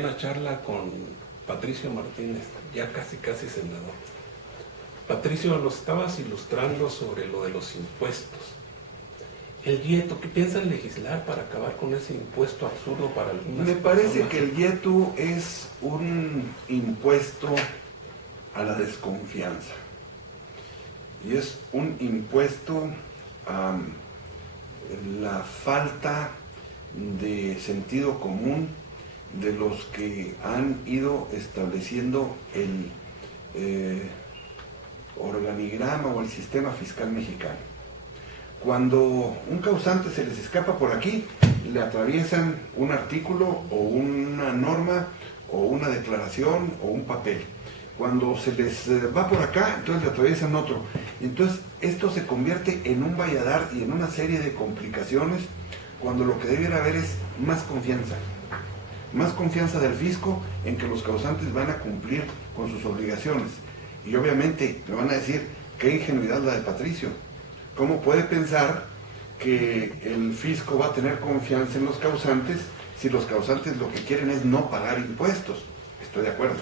Una charla con Patricio Martínez, ya casi senador. Patricio, nos estabas ilustrando sobre lo de los impuestos. El YETU, ¿qué piensan legislar para acabar con ese impuesto absurdo para algunas Me parece personas? que el YETU es un impuesto a la desconfianza. Y es un impuesto a la falta de sentido común de los que han ido estableciendo el organigrama o el sistema fiscal mexicano. Cuando un causante se les escapa por aquí, le atraviesan un artículo o una norma o una declaración o un papel. Cuando se les va por acá, entonces le atraviesan otro. Entonces esto se convierte en un valladar y en una serie de complicaciones, cuando lo que debiera haber es más confianza. Más confianza del fisco en que los causantes van a cumplir con sus obligaciones. Y obviamente me van a decir, qué ingenuidad la de Patricio. ¿Cómo puede pensar que el fisco va a tener confianza en los causantes si los causantes lo que quieren es no pagar impuestos? Estoy de acuerdo.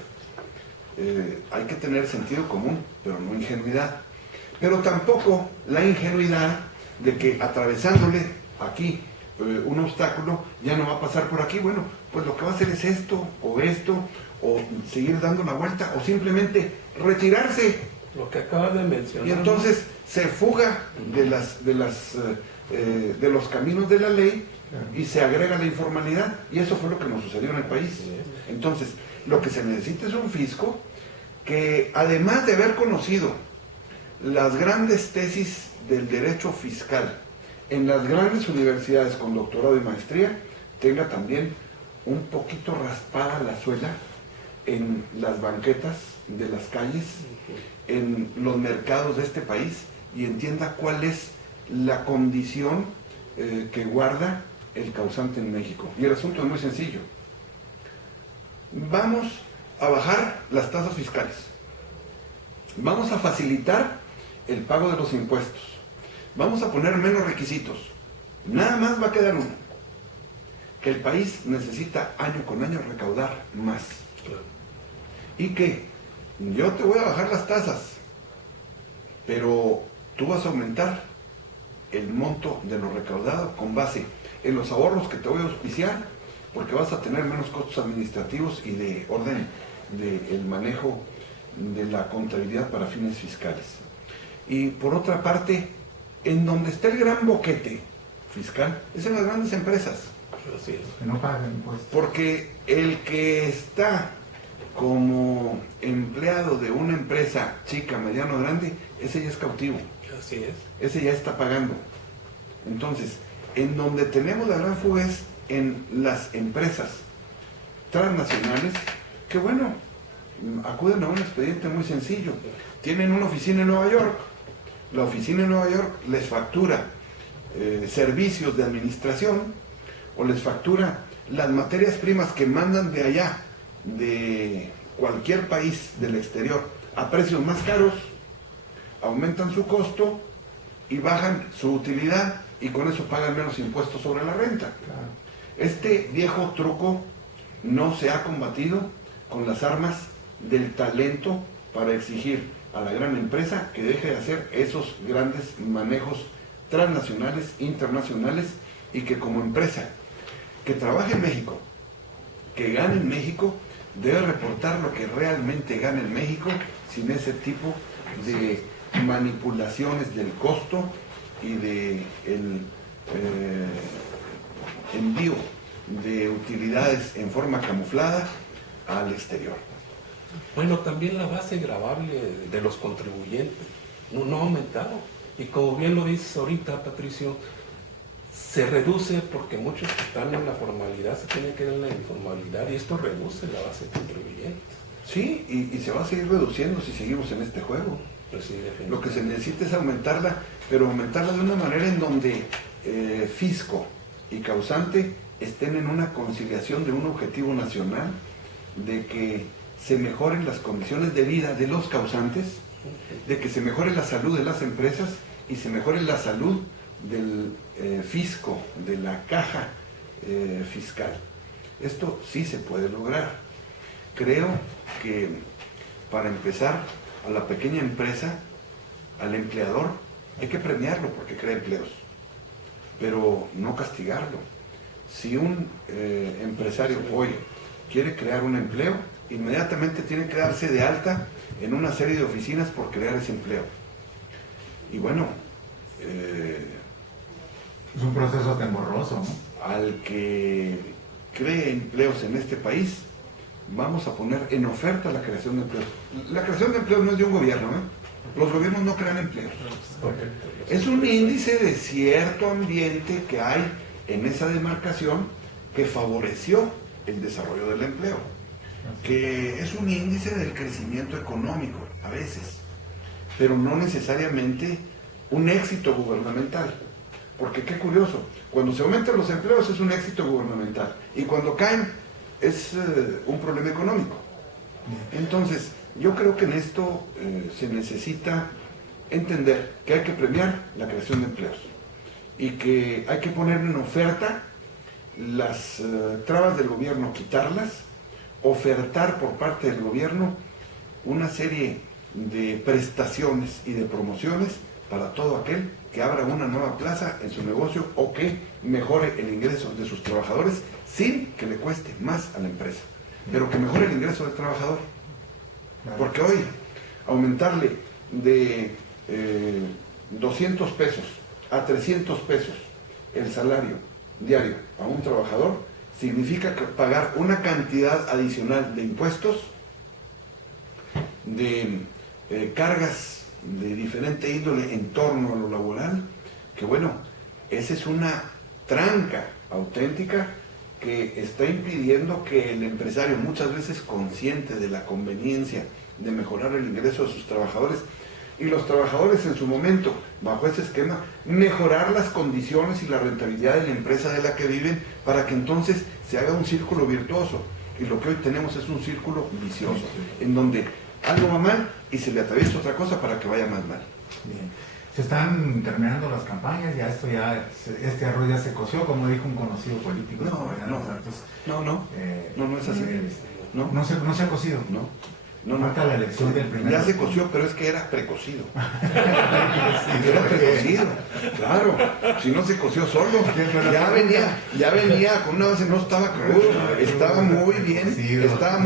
Hay que tener sentido común, pero no ingenuidad. Pero tampoco la ingenuidad de que atravesándole aquí un obstáculo ya no va a pasar por aquí. Bueno, pues lo que va a hacer es esto, o seguir dando la vuelta, o simplemente retirarse. Lo que acabas de mencionar. Y entonces se fuga de los caminos de la ley y se agrega la informalidad, y eso fue lo que nos sucedió en el país. Entonces, lo que se necesita es un fisco que, además de haber conocido las grandes tesis del derecho fiscal en las grandes universidades con doctorado y maestría, tenga también un poquito raspada la suela en las banquetas de las calles, en los mercados de este país, y entienda cuál es la condición que guarda el causante en México. Y el asunto es muy sencillo. Vamos a bajar las tasas fiscales. Vamos a facilitar el pago de los impuestos. Vamos a poner menos requisitos. Nada más va a quedar uno: que el país necesita año con año recaudar más. Y que yo te voy a bajar las tasas, pero tú vas a aumentar el monto de lo recaudado con base en los ahorros que te voy a auspiciar, porque vas a tener menos costos administrativos y de orden del manejo de la contabilidad para fines fiscales. Y por otra parte, en donde está el gran boquete fiscal es en las grandes empresas. Así es. Que no pagan impuestos. Porque el que está como empleado de una empresa chica, mediana o grande, ese ya es cautivo. Así es. Ese ya está pagando. Entonces, en donde tenemos la gran fuga es en las empresas transnacionales, que bueno, acuden a un expediente muy sencillo. Tienen una oficina en Nueva York. La oficina en Nueva York les factura servicios de administración, o les factura las materias primas que mandan de allá, de cualquier país del exterior, a precios más caros, aumentan su costo y bajan su utilidad, y con eso pagan menos impuestos sobre la renta. Claro. Este viejo truco no se ha combatido con las armas del talento para exigir a la gran empresa que deje de hacer esos grandes manejos transnacionales, internacionales, y que como empresa que trabaje en México, que gane en México, debe reportar lo que realmente gana en México, sin ese tipo de manipulaciones del costo y de el envío de utilidades en forma camuflada al exterior. Bueno, también la base gravable de los contribuyentes no ha aumentado. Y como bien lo dices ahorita, Patricio, se reduce porque muchos que están en la formalidad se tienen que ir en la informalidad, y esto reduce la base de contribuyentes. Sí, y se va a seguir reduciendo si seguimos en este juego. Pues sí, Lo que se necesita es aumentarla, pero aumentarla de una manera en donde fisco y causante estén en una conciliación de un objetivo nacional, de que se mejoren las condiciones de vida de los causantes, de que se mejore la salud de las empresas y se mejore la salud del fisco, de la caja fiscal. Esto sí se puede lograr. Creo que para empezar, a la pequeña empresa, al empleador, hay que premiarlo porque crea empleos, pero no castigarlo. Si un empresario hoy quiere crear un empleo, inmediatamente tiene que darse de alta en una serie de oficinas por crear ese empleo. Y bueno, es un proceso temborroso, ¿no? Al que cree empleos en este país, vamos a poner en oferta la creación de empleos. La creación de empleos no es de un gobierno, ¿eh? Los gobiernos no crean empleos. Es un índice de cierto ambiente que hay en esa demarcación que favoreció el desarrollo del empleo, que es un índice del crecimiento económico, a veces, pero no necesariamente un éxito gubernamental. Porque qué curioso, cuando se aumentan los empleos es un éxito gubernamental y cuando caen es un problema económico. Entonces, yo creo que en esto se necesita entender que hay que premiar la creación de empleos y que hay que poner en oferta las trabas del gobierno, quitarlas, ofertar por parte del gobierno una serie de prestaciones y de promociones para todo aquel que abra una nueva plaza en su negocio o que mejore el ingreso de sus trabajadores sin que le cueste más a la empresa, pero que mejore el ingreso del trabajador. Porque hoy aumentarle de 200 pesos a 300 pesos el salario diario a un trabajador significa pagar una cantidad adicional de impuestos, de cargas de diferente índole en torno a lo laboral, que bueno, esa es una tranca auténtica que está impidiendo que el empresario, muchas veces consciente de la conveniencia de mejorar el ingreso de sus trabajadores, y los trabajadores en su momento, bajo ese esquema, mejorar las condiciones y la rentabilidad de la empresa de la que viven para que entonces se haga un círculo virtuoso. Y lo que hoy tenemos es un círculo vicioso, en donde algo va mal y se le atraviesa otra cosa para que vaya más mal. Bien. Se están terminando las campañas, este arroz ya se coció, como dijo un conocido político. No es así. No se ha cocido. Falta la elección del primer. Ya se coció, pero es que era precocido. Era precocido, claro. Si no se coció solo, ya venía con una base, no estaba crudo, estaba muy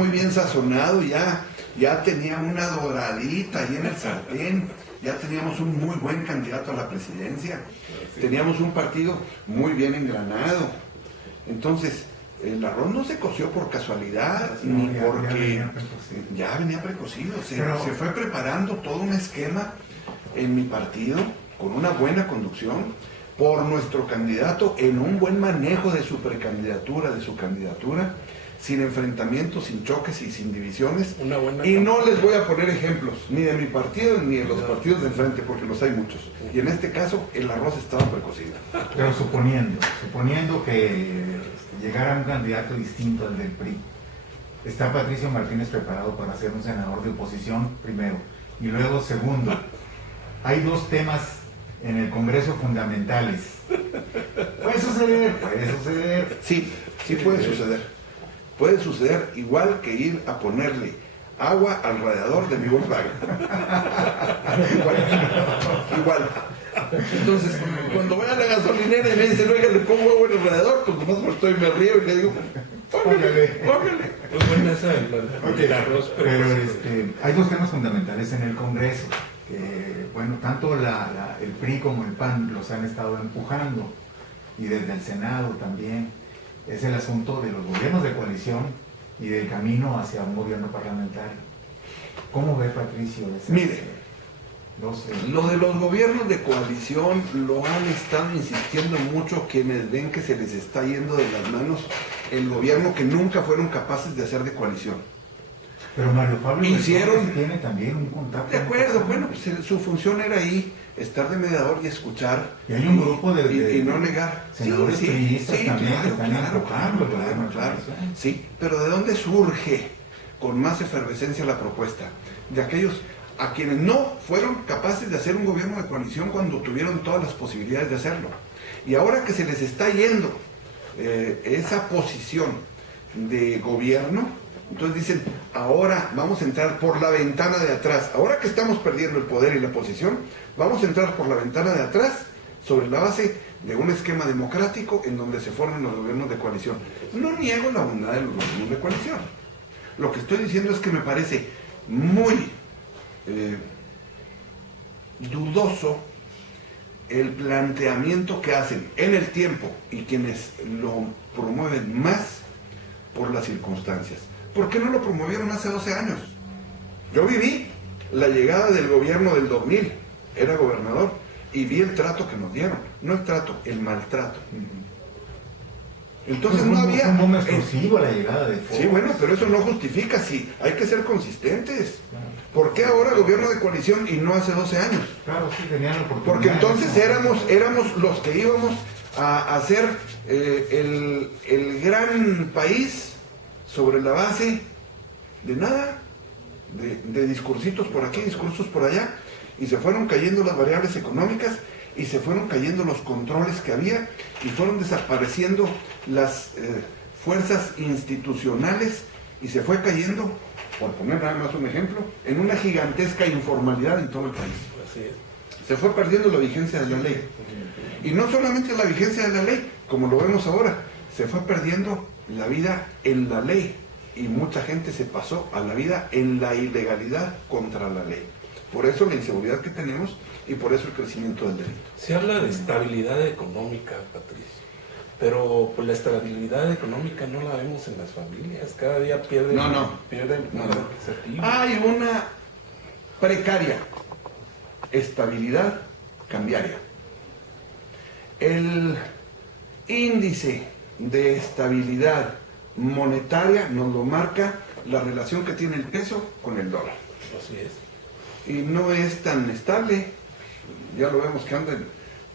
bien sazonado, ya tenía una doradita ahí en el sartén, ya teníamos un muy buen candidato a la presidencia, teníamos un partido muy bien engranado. Entonces, el arroz no se coció por casualidad, ni porque ya venía precocido. Se fue preparando todo un esquema en mi partido, con una buena conducción, por nuestro candidato, en un buen manejo de su precandidatura, de su candidatura, sin enfrentamientos, sin choques y sin divisiones. Y no les voy a poner ejemplos, ni de mi partido, ni de los partidos de enfrente, porque los hay muchos. Y en este caso, el arroz estaba precocido. Pero suponiendo que llegara un candidato distinto al del PRI, ¿está Patricio Martínez preparado para ser un senador de oposición, primero? Y luego, segundo, hay dos temas en el Congreso fundamentales. ¿Puede suceder? Sí puede suceder. Puede suceder igual que ir a ponerle agua al radiador de mi Volkswagen. Igual. Entonces, cuando voy a la gasolinera y me dicen, oiga, le pongo agua en el radiador, pues nomás volteo y me río y le digo, póngale. Pues bueno, esa es el arroz. Pero hay dos temas fundamentales en el Congreso, que, bueno, tanto el PRI como el PAN los han estado empujando, y desde el Senado también. Es el asunto de los gobiernos de coalición y del camino hacia un gobierno parlamentario. ¿Cómo ve Patricio ese? Mire, lo de los gobiernos de coalición lo han estado insistiendo mucho quienes ven que se les está yendo de las manos el gobierno que nunca fueron capaces de hacer de coalición. Pero Mario Pablo tiene también un contacto. De acuerdo, bueno, pues su función era ahí, estar de mediador y escuchar. Y hay un grupo y no negar. Senadores priistas también que están empujando. Claro. Sí, pero ¿de dónde surge con más efervescencia la propuesta? De aquellos a quienes no fueron capaces de hacer un gobierno de coalición cuando tuvieron todas las posibilidades de hacerlo. Y ahora que se les está yendo esa posición, de gobierno. Entonces dicen, ahora vamos a entrar por la ventana de atrás. Ahora que estamos perdiendo el poder y la posición, vamos a entrar por la ventana de atrás sobre la base de un esquema democrático en donde se formen los gobiernos de coalición. No niego la bondad de los gobiernos de coalición. Lo que estoy diciendo es que me parece muy dudoso el planteamiento que hacen en el tiempo y quienes lo promueven más por las circunstancias. ¿Por qué no lo promovieron hace 12 años? Yo viví la llegada del gobierno del 2000, era gobernador, y vi el trato que nos dieron. No el trato, el maltrato. Entonces no había... un boom exclusivo la llegada de Fox. Sí, bueno, pero eso no justifica, sí, hay que ser consistentes. ¿Por qué ahora gobierno de coalición y no hace 12 años? Claro, sí, tenían la oportunidad. Porque entonces éramos los que íbamos a hacer el gran país sobre la base de nada, de discursitos por aquí, discursos por allá, y se fueron cayendo las variables económicas y se fueron cayendo los controles que había y fueron desapareciendo las fuerzas institucionales y se fue cayendo, por poner nada más un ejemplo, en una gigantesca informalidad en todo el país. Así es. Se fue perdiendo la vigencia de la ley. Y no solamente la vigencia de la ley, como lo vemos ahora, se fue perdiendo la vida en la ley y mucha gente se pasó a la vida en la ilegalidad contra la ley. Por eso la inseguridad que tenemos y por eso el crecimiento del delito. Se habla de estabilidad económica, Patricio, pero pues la estabilidad económica no la vemos en las familias. Cada día pierden poder adquisitivo. Hay una precaria estabilidad cambiaria. El índice de estabilidad monetaria nos lo marca la relación que tiene el peso con el dólar. Así es. Y no es tan estable, ya lo vemos que anda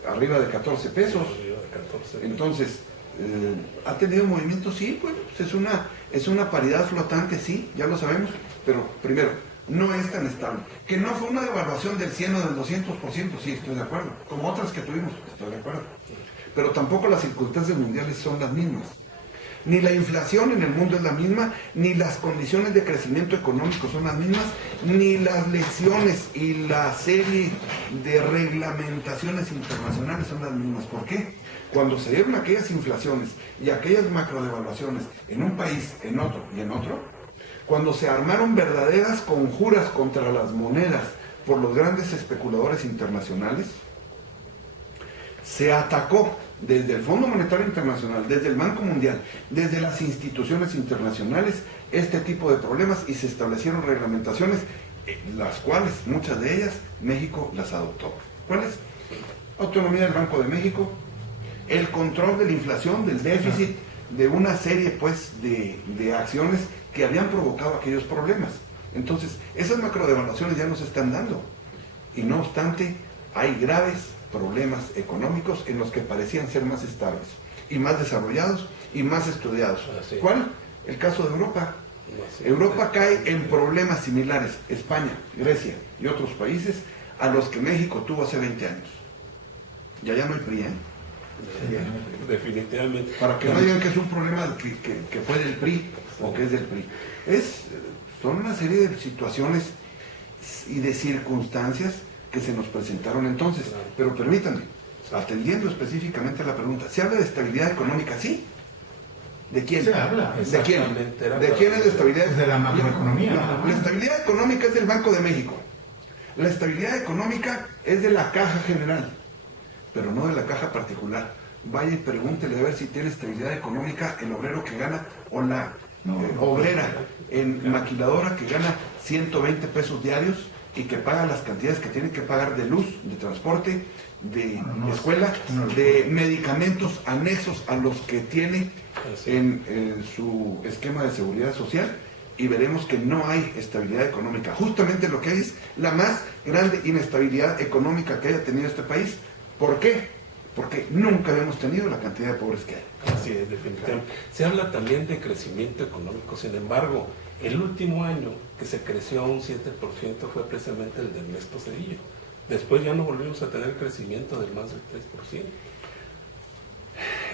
arriba de 14 pesos. Arriba de 14. Entonces, ¿ha tenido movimiento? Sí, pues es una paridad flotante, sí, ya lo sabemos, pero primero, no es tan estable. Que no fue una devaluación del 100 o del 200%, sí, estoy de acuerdo. Como otras que tuvimos, estoy de acuerdo. Pero tampoco las circunstancias mundiales son las mismas. Ni la inflación en el mundo es la misma, ni las condiciones de crecimiento económico son las mismas, ni las lecciones y la serie de reglamentaciones internacionales son las mismas. ¿Por qué? Cuando se dieron aquellas inflaciones y aquellas macrodevaluaciones en un país, en otro y en otro, cuando se armaron verdaderas conjuras contra las monedas por los grandes especuladores internacionales, se atacó desde el Fondo Monetario Internacional, desde el Banco Mundial, desde las instituciones internacionales, este tipo de problemas y se establecieron reglamentaciones, las cuales, muchas de ellas, México las adoptó. ¿Cuáles? Autonomía del Banco de México, el control de la inflación, del déficit, de una serie pues de acciones que habían provocado aquellos problemas. Entonces, esas macrodevaluaciones ya nos están dando. Y no obstante, hay graves problemas económicos en los que parecían ser más estables y más desarrollados y más estudiados. Así. ¿Cuál? El caso de Europa. Así. Europa cae en problemas similares, España, Grecia y otros países, a los que México tuvo hace 20 años. Y allá no hay PRI, ¿eh? Definitivamente. Para que no digan que es un problema que fue del PRI o que es del PRI. Son una serie de situaciones y de circunstancias que se nos presentaron entonces. Pero permítanme, atendiendo específicamente a la pregunta, ¿se habla de estabilidad económica? ¿Sí? ¿De quién? Se habla. ¿De quién? ¿De quién es la estabilidad? De la macroeconomía. No, la estabilidad económica es del Banco de México. La estabilidad económica es de la Caja General, pero no de la Caja Particular. Vaya y pregúntele a ver si tiene estabilidad económica el obrero que gana o la obrera en maquiladora que gana 120 pesos diarios y que paga las cantidades que tiene que pagar de luz, de transporte, de escuela, de medicamentos anexos a los que tiene en su esquema de seguridad social, y veremos que no hay estabilidad económica. Justamente lo que hay es la más grande inestabilidad económica que haya tenido este país. ¿Por qué? Porque nunca habíamos tenido la cantidad de pobres que hay. Así es, definitivamente. Se habla también de crecimiento económico, sin embargo, el último año que se creció a un 7% fue precisamente el de Ernesto Zedillo. Después ya no volvimos a tener crecimiento del más del 3%.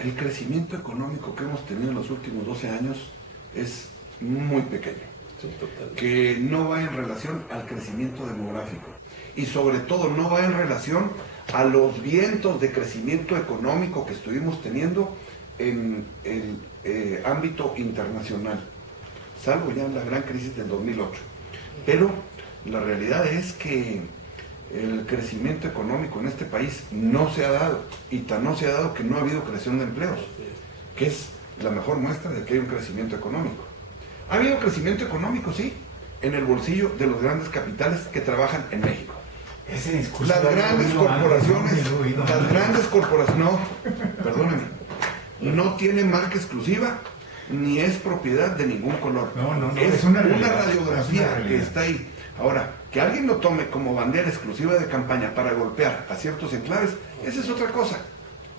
El crecimiento económico que hemos tenido en los últimos 12 años es muy pequeño, Sí, totalmente. que no va en relación al crecimiento demográfico y sobre todo no va en relación a los vientos de crecimiento económico que estuvimos teniendo en el ámbito internacional, salvo ya la gran crisis del 2008. Pero la realidad es que el crecimiento económico en este país no se ha dado, y tan no se ha dado que no ha habido creación de empleos, que es la mejor muestra de que hay un crecimiento económico. Ha habido crecimiento económico, sí, en el bolsillo de los grandes capitales que trabajan en México. Ese discurso Las grandes corporaciones, no, perdóname, no tienen marca exclusiva ni es propiedad de ningún color. No, es una radiografía que está ahí. Ahora, que alguien lo tome como bandera exclusiva de campaña para golpear a ciertos enclaves, esa es otra cosa.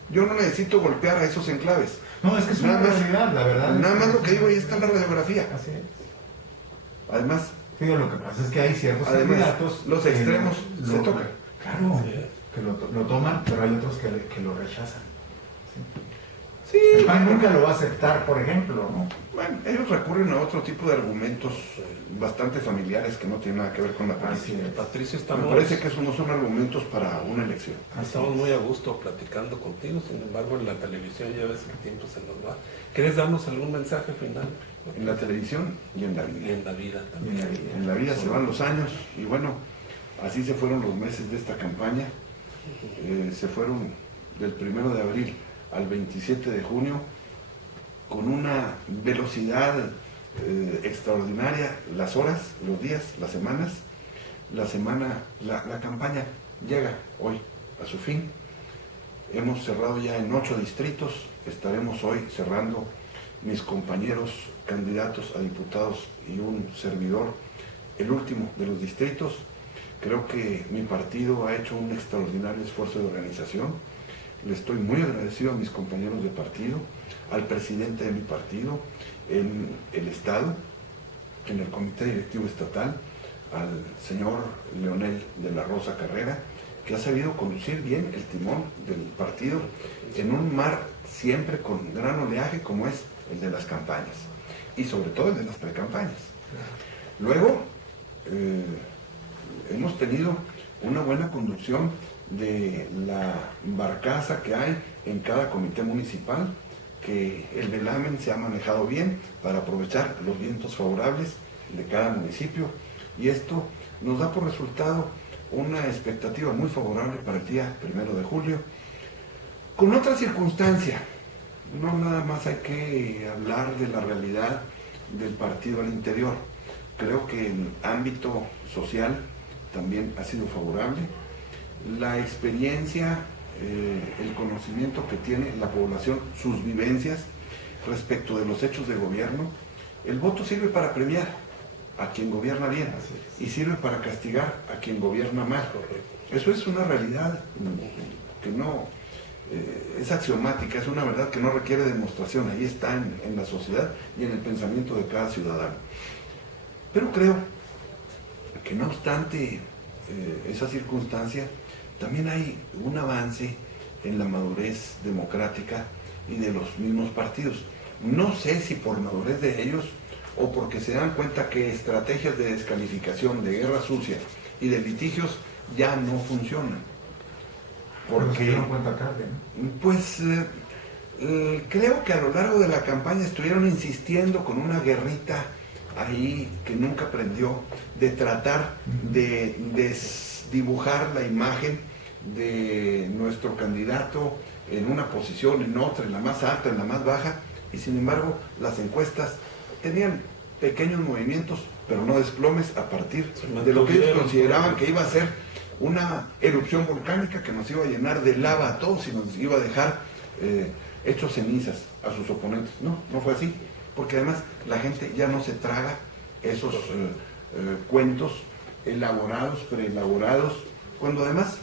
Yo no necesito golpear a esos enclaves. No, es que es una realidad, la verdad. Nada más lo que digo, ahí está la radiografía. Así es. Además, Sí, lo que pasa es que hay ciertos candidatos los extremos que se tocan. Claro, Sí. que lo toman, pero hay otros que lo rechazan. Sí, El PAN nunca lo va a aceptar, por ejemplo, ¿no? bueno, ellos recurren a otro tipo de argumentos bastante familiares que no tienen nada que ver con la Así política. es. Patricio, Me parece que esos no son argumentos para una elección. estamos muy a gusto platicando contigo, sin embargo en la televisión ya ves que el tiempo se nos va. ¿Quieres darnos algún mensaje final? En la televisión y en la Y vida. en la vida también. En la vida se van los años y bueno, así se fueron los meses de esta campaña. Se fueron del 1 de abril al 27 de junio con una velocidad extraordinaria, las horas, los días, las semanas. La campaña llega hoy a su fin. Hemos cerrado ya en 8 distritos, estaremos hoy cerrando mis compañeros candidatos a diputados y un servidor, el último de los distritos. Creo que mi partido ha hecho un extraordinario esfuerzo de organización. Le estoy muy agradecido a mis compañeros de partido, al presidente de mi partido, en el Estado, en el Comité Directivo Estatal, al señor Leonel de la Rosa Carrera, que ha sabido conducir bien el timón del partido en un mar siempre con gran oleaje como es el de las campañas y sobre todo el de las precampañas. Luego, hemos tenido una buena conducción de la barcaza que hay en cada comité municipal, que el velamen se ha manejado bien para aprovechar los vientos favorables de cada municipio, y esto nos da por resultado una expectativa muy favorable para el día 1 de julio, con otra circunstancia. No nada más hay que hablar de la realidad del partido al interior. Creo que en ámbito social también ha sido favorable. La experiencia, el conocimiento que tiene la población, sus vivencias respecto de los hechos de gobierno. El voto sirve para premiar a quien gobierna bien y sirve para castigar a quien gobierna mal. Eso es una realidad que no es axiomática, es una verdad que no requiere demostración, ahí está en la sociedad y en el pensamiento de cada ciudadano. Pero creo que no obstante esa circunstancia, también hay un avance en la madurez democrática y de los mismos partidos. No sé si por madurez de ellos o porque se dan cuenta que estrategias de descalificación, de guerra sucia y de litigios ya no funcionan. Porque, pues, creo que a lo largo de la campaña estuvieron insistiendo con una guerrita ahí que nunca prendió, de tratar de desdibujar la imagen de nuestro candidato en una posición, en otra, en la más alta, en la más baja, y sin embargo las encuestas tenían pequeños movimientos, pero no desplomes a partir de lo que ellos consideraban que iba a ser una erupción volcánica que nos iba a llenar de lava a todos y nos iba a dejar hechos cenizas a sus oponentes. No, no fue así, porque además la gente ya no se traga esos cuentos elaborados, preelaborados, cuando además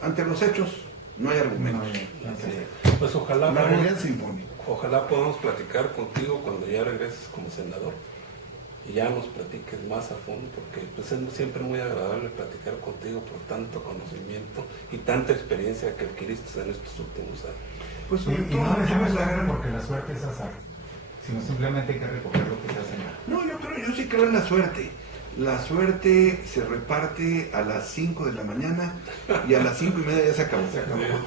ante los hechos no hay argumentos. Pues ojalá la realidad se impone. Ojalá podamos platicar contigo cuando ya regreses como senador y ya nos platiques más a fondo, porque pues es siempre muy agradable platicar contigo por tanto conocimiento y tanta experiencia que adquiriste en estos últimos años. Pues Y no dejemos la guerra porque la suerte es azar. sino simplemente hay que recoger lo que se hace mal. No, yo sí creo en la suerte. La suerte se reparte a las 5 de la mañana y a las 5:30 ya se acabó.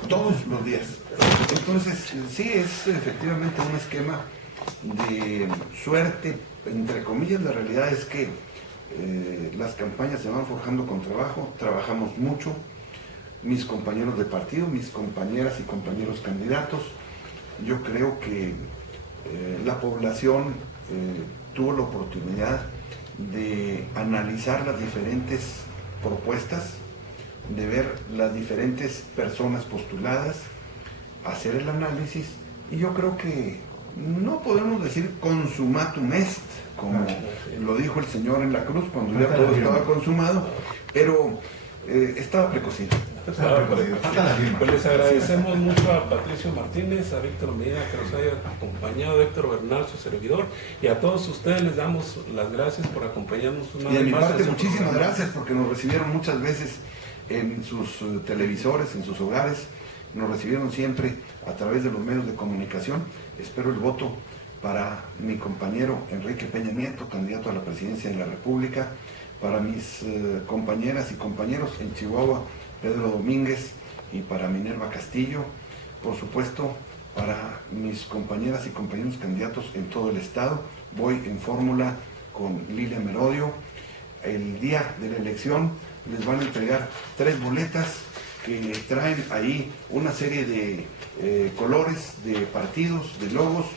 Todos los días. Entonces, sí, es efectivamente un esquema de suerte, entre comillas. La realidad es que las campañas se van forjando con trabajo, trabajamos mucho. Mis compañeros de partido, mis compañeras y compañeros candidatos, yo creo que la población tuvo la oportunidad de analizar las diferentes propuestas, de ver las diferentes personas postuladas, hacer el análisis, y yo creo que no podemos decir consumatum est, como lo dijo el Señor en la cruz cuando ya todo estaba consumado, pero estaba precocido. Pues les agradecemos mucho a Patricio Martínez, a Víctor Medina que nos haya acompañado, a Héctor Bernal, su servidor, y a todos ustedes les damos las gracias por acompañarnos una vez más. Y de mi parte, muchísimas gracias porque nos recibieron muchas veces en sus televisores, en sus hogares, nos recibieron siempre a través de los medios de comunicación. Espero el voto para mi compañero Enrique Peña Nieto, candidato a la presidencia de la República, para mis compañeras y compañeros en Chihuahua, Pedro Domínguez, y para Minerva Castillo, por supuesto, para mis compañeras y compañeros candidatos en todo el estado. Voy en fórmula con Lilia Merodio. El día de la elección les van a entregar 3 boletas que traen ahí una serie de colores, de partidos, de logos.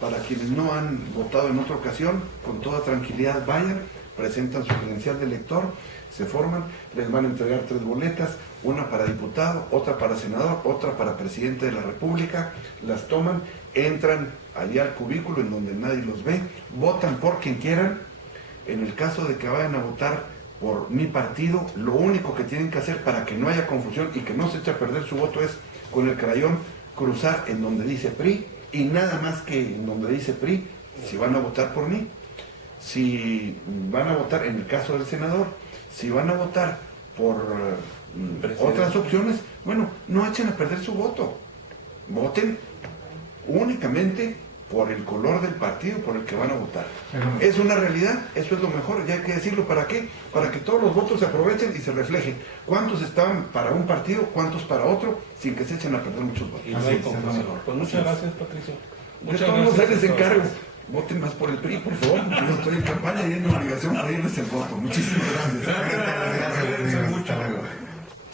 Para quienes no han votado en otra ocasión, con toda tranquilidad vayan, presentan su credencial de elector, se forman, les van a entregar 3 boletas, una para diputado, otra para senador, otra para presidente de la República. Las toman, entran allá al cubículo en donde nadie los ve, votan por quien quieran. En el caso de que vayan a votar por mi partido, lo único que tienen que hacer para que no haya confusión y que no se eche a perder su voto es con el crayón cruzar en donde dice PRI, y nada más que en donde dice PRI, si van a votar por mí. Si van a votar, en el caso del senador, si van a votar por otras opciones, bueno, no echen a perder su voto. Voten únicamente por el color del partido por el que van a votar. Es una realidad, eso es lo mejor, ya hay que decirlo. ¿Para qué? Para que todos los votos se aprovechen y se reflejen. ¿Cuántos estaban para un partido, cuántos para otro, sin que se echen a perder muchos votos? Y no hay confusión. Pues muchas gracias, Patricio. De todos modos, les encargo. Voten más por el PRI, por favor, porque yo estoy en campaña y es mi obligación pedirles el voto. Muchísimas gracias. Gracias mucho.